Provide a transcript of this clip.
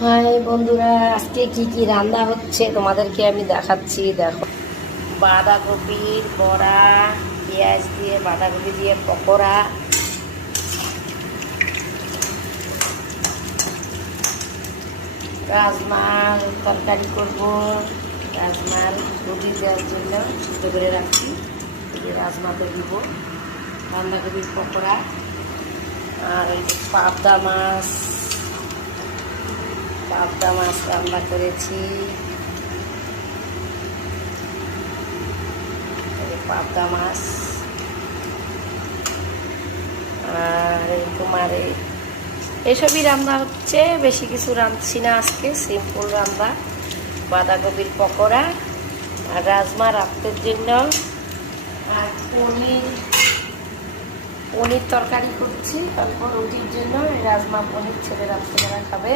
High বন্ধুরা, আজকে কি কি রান্না হচ্ছে তোমাদেরকে আমি দেখাচ্ছি। দেখো, বাঁধাকপির বড়া, পেঁয়াজ দিয়ে বাঁধাকপি দিয়ে পকোড়া, রাজমার তরকারি করব। রাজমার রুটি দেওয়ার জন্য সিদ্ধ করে রাখছি, রাজমাতে দিব। বাঁধাকপির পকোড়া আর এই পাবদা মাছ রান্না করেছি। পাবদা মাছ আর তোমার এসবই রান্না হচ্ছে, বেশি কিছু রাঁধছি না আজকে, সিম্পল রান্না। বাঁধাকপির পকোড়া আর রাজমা রাত্রের জন্য, আর পনির তরকারি করছি অল্প রুটির জন্য। রাজমা পনির ছেলে রাত্রেবেলা খাবে।